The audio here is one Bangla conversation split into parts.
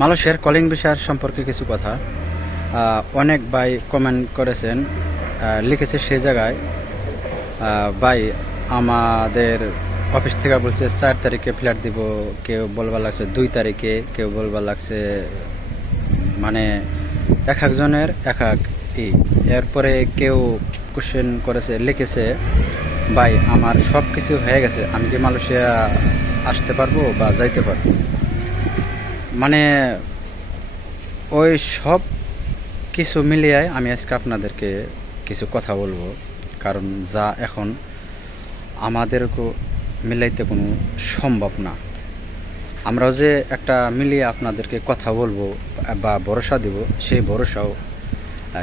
মালয়েশিয়ার কলিং ভিসার সম্পর্কে কিছু কথা। অনেক ভাই কমেন্ট করেছেন, লিখেছে সেই জায়গায়, ভাই আমাদের অফিস থেকে বলছে 4 তারিখে ফ্ল্যাট দিব, কেউ বলবার লাগছে 2 তারিখে, কেউ বলবার লাগছে, মানে এক একজনের এক এক এরপরে কেউ কোশ্চেন করেছে, লিখেছে ভাই আমার সব কিছু হয়ে গেছে, আমি কি মালয়েশিয়া আসতে পারবো বা যাইতে পারবো। মানে ওই সব কিছু মিলিয়ে আমি আজকে আপনাদেরকে কিছু কথা বলবো, কারণ যা এখন আমাদেরকে মিলাইতে কোনো সম্ভব না। আমরাও যে একটা মিলিয়ে আপনাদেরকে কথা বলবো বা ভরসা দেব, সেই ভরসাও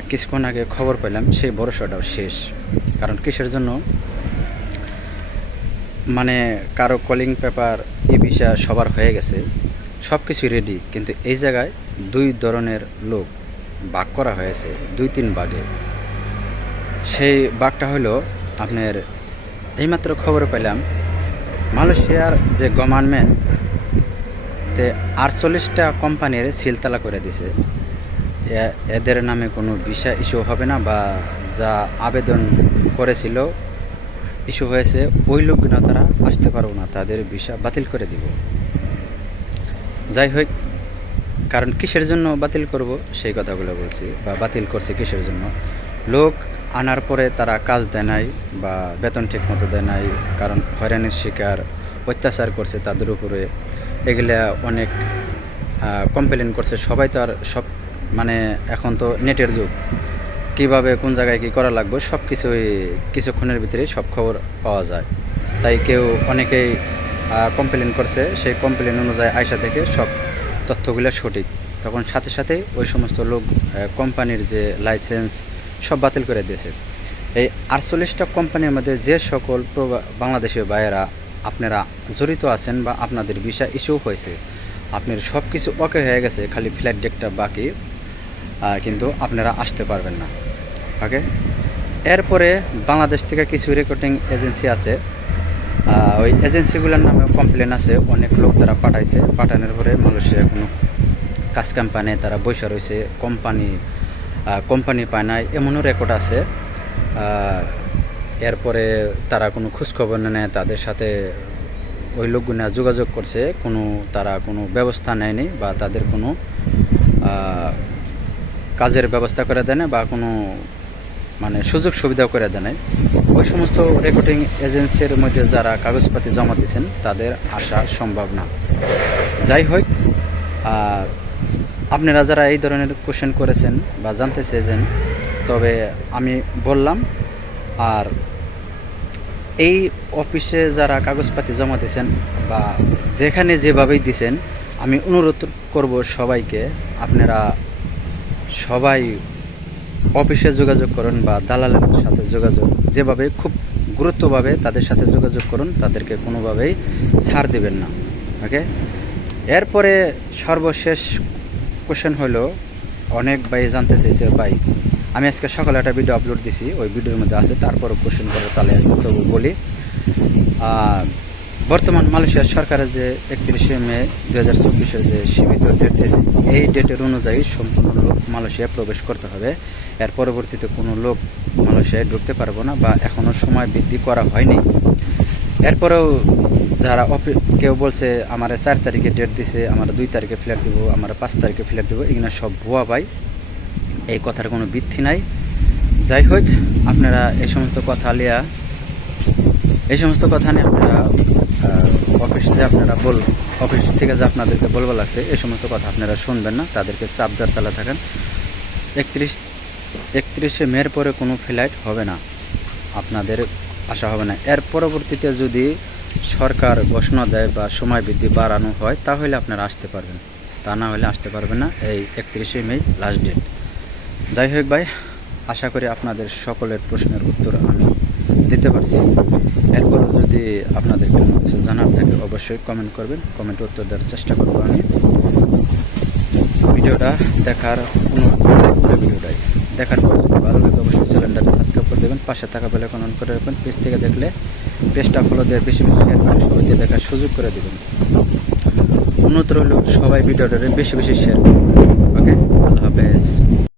কিছুক্ষণ আগে খবর পেলাম সেই ভরসাটাও শেষ। কারণ কিসের জন্য, মানে কারো কলিং পেপার এই বিষয় সবার হয়ে গেছে, সব কিছু রেডি, কিন্তু এই জায়গায় 2 ধরনের লোক ভাগ করা হয়েছে, 2-3 ভাগে। সেই ভাগটা হলো আপনার, এইমাত্র খবর পেলাম মালয়েশিয়ার যে গভর্নমেন্ট 48টা কোম্পানির সিলতালা করে দিছে। এদের নামে কোনো ভিসা ইস্যু হবে না, বা যা আবেদন করেছিল ইস্যু হয়েছে ওই লোকগুলো তারা আসতে পারবো না, তাদের ভিসা বাতিল করে দিব। যাই হোক, কারণ কিসের জন্য বাতিল করব সেই কথাগুলো বলছি, বা বাতিল করছে কিসের জন্য। লোক আনার পরে তারা কাজ দেয় নাই বা বেতন ঠিক মতো দেয় নাই, কারণ হয়রানির শিকার, অত্যাচার করছে তাদের উপরে, এগুলা অনেক কমপ্লেন করছে। সবাই তো আর সব, মানে এখন তো নেটের যুগ, কিভাবে কোন জায়গায় কী করা লাগবে সব কিছুই কিছুক্ষণের ভিতরে সব খবর পাওয়া যায়। তাই কেউ অনেকেই কমপ্লেন করছে, সেই কমপ্লেন অনুযায়ী আয়সা থেকে সব তথ্যগুলো সঠিক, তখন সাথে সাথে ওই সমস্ত লোক কোম্পানির যে লাইসেন্স সব বাতিল করে দিয়েছে। এই 48টা কোম্পানির মধ্যে যে সকল বাংলাদেশি ভাইয়েরা আপনারা জড়িত আছেন বা আপনাদের ভিসা ইস্যু হয়েছে, আপনার সব কিছু ওকে হয়ে গেছে, খালি ফ্লাইট ডেটটা বাকি, কিন্তু আপনারা আসতে পারবেন না। ওকে, এরপরে বাংলাদেশ থেকে কিছু রেকর্ডিং এজেন্সি আছে, ওই এজেন্সিগুলোর নামে কমপ্লেন আছে, অনেক লোক তারা পাঠাইছে, পাঠানোর পরে মালয়েশিয়া কোনো কাজ কোম্পানি তারা বসে রয়েছে, কোম্পানি পায় নাই, এমনও রেকর্ড আছে। এরপরে তারা কোনো খোঁজখবর নেয়, তাদের সাথে ওই লোকগুলো যোগাযোগ করছে, তারা কোনো ব্যবস্থা নেয়নি বা তাদের কোনো কাজের ব্যবস্থা করে দেয় না বা কোনো মানে সুযোগ সুবিধাও করে দেয় নাই। ওই সমস্ত রেকর্ডিং এজেন্সির মধ্যে যারা কাগজপাতি জমা দিয়েছেন তাদের আসা সম্ভব না। যাই হোক, আপনারা যারা এই ধরনের কোশ্চেন করেছেন বা জানতে চেয়েছেন, তবে আমি বললাম, আর এই অফিসে যারা কাগজপাতি জমা দিয়েছেন বা যেখানে যেভাবেই দিয়েছেন, আমি অনুরোধ করব সবাইকে, আপনারা সবাই অফিসে যোগাযোগ করুন বা দালালের সাথে যোগাযোগ, যেভাবে খুব গুরুত্বভাবে তাদের সাথে যোগাযোগ করুন, তাদেরকে কোনোভাবেই ছাড় দেবেন না। ওকে, এরপরে সর্বশেষ কোশ্চেন হলো, অনেক ভাই জানতে চেয়েছে, ভাই আমি আজকে সকালে একটা ভিডিও আপলোড দিছি, ওই ভিডিওর মধ্যে আছে, তারপরও কোশ্চেন করার তালে আছে, তবু বলি। বর্তমান মালয়েশিয়ার সরকারের যে 31শে মে 2024-এর যে সীমিত ডেট, এই ডেটের অনুযায়ী সম্পূর্ণ লোক মালয়েশিয়া প্রবেশ করতে হবে। এর পরবর্তীতে কোনো লোক মালয়েশিয়ায় ঢুকতে পারবো না, বা এখনও সময় বৃদ্ধি করা হয়নি। এরপরেও যারা কেউ বলছে আমার 4 তারিখে ডেট দিছে, আমার 2 তারিখে ফ্ল্যাট দেবো, আমার 5 তারিখে ফ্ল্যাট দেবো, এগুলো সব ভুয়া ভাই, এই কথার কোনো ভিত্তি নাই। যাই হোক, আপনারা এই সমস্ত কথা নিয়ে আপনারা অফিস থেকে যে আপনাদেরকে বলবো লাগছে, এই সমস্ত কথা আপনারা শুনবেন না, তাদেরকে চাপদার তালা থাকেন। 31শে মের পরে কোনো ফ্লাইট হবে না, আপনাদের আসা হবে না। এর পরবর্তীতে যদি সরকার ঘোষণা দেয় বা সময় বৃদ্ধি বাড়ানো হয়, তাহলে আপনারা আসতে পারবেন, তা না হলে আসতে পারবেন না। এই 31শে মে লাস্ট ডেট। যাই হোক ভাই, আশা করি আপনাদের সকলের প্রশ্নের উত্তর আমি দিতে পারছি। এরপরও যদি আপনাদের কোনো কিছু জানার থাকে অবশ্যই কমেন্ট করবেন, কমেন্টে উত্তর দেওয়ার চেষ্টা করব আমি। ভিডিওটা দেখার ভিডিওটাই দেখার পর যদি ভালো লাগে অবশ্যই চ্যানেলটাকে সাবস্ক্রাইব করে দেবেন, পাশে থাকা বেল আইকন অন করে রাখবেন। পেজ থেকে দেখলে পেজটা ফলো দিয়ে বেশি বেশি শেয়ার করে সবাইকে দেখার সুযোগ করে দেবেন। অনুরোধ রইল সবাই ভিডিওটা বেশি বেশি শেয়ার করুন। ওকে, আল্লাহ হাফেজ।